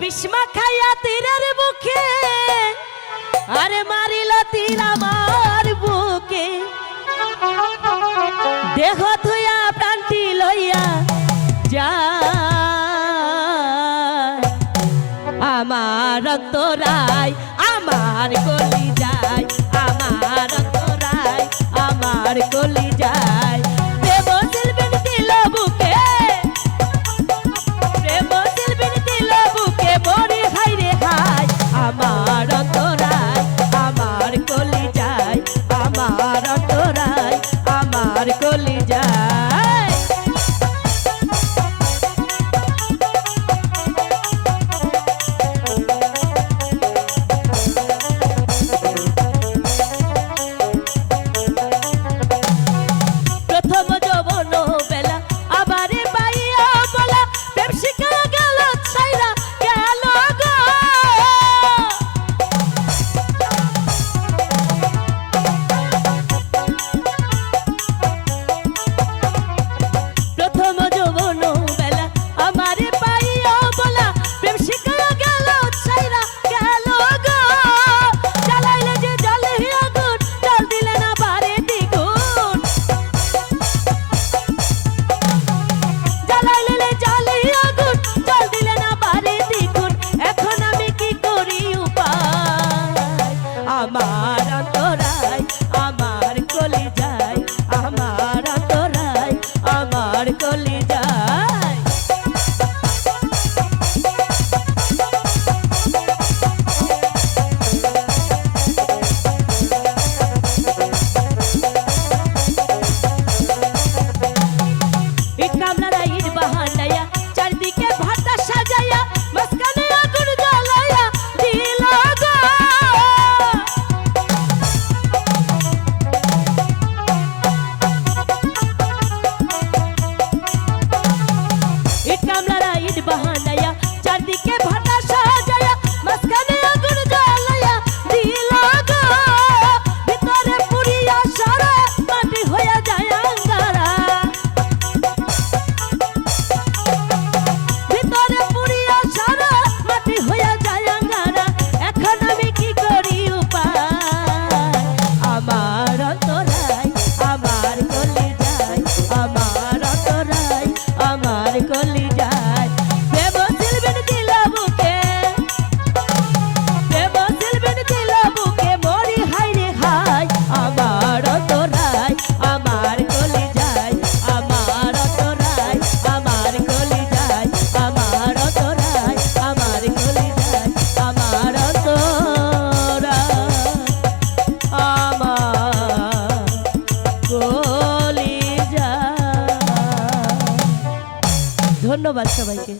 বিষ্মা খাইয়া তীরের মুখে আরে মারিল তীর আমার বুকে দেহ ধুইয়া প্রাণটি লইয়া যা আমার অন্তরায় আমার কলি যায় আমার অন্তরায় আমার কলি যায় প্রেম শিল্পীর দিল বুকে প্রেম শিল্পীর দিল বুকে বড়ি হাই রে হাই আমার অন্তরায় আমার কলি যায় আমার অন্তরায় আমার কলি যায় আমার অন্তরায় আমার কলি যায় আমার অন্তরায় আমার কলি যায় ইট কামড়া ইট বাহান্ডাইয়া চারদিকে ভাটা সাজাইয়া মাঝখানে আগুন জ্বালাইয়া দিল গো বাহানায়া চারদিকে ভাটা সাজায়া মাঝখানে আগুন জ্বালায়া দিল গো ভিতরে পুরিয়া সারা মাটি হইয়া যায় আঙ্গারা ভিতরে পুরিয়া সারা মাটি হইয়া যায় আঙ্গারা এখন আমি কি করি উপায় আমার অন্তরায় আমার কলি যায় আমার অন্তরায় আমার কলি যায় ধন্যবাদ সবাইকে।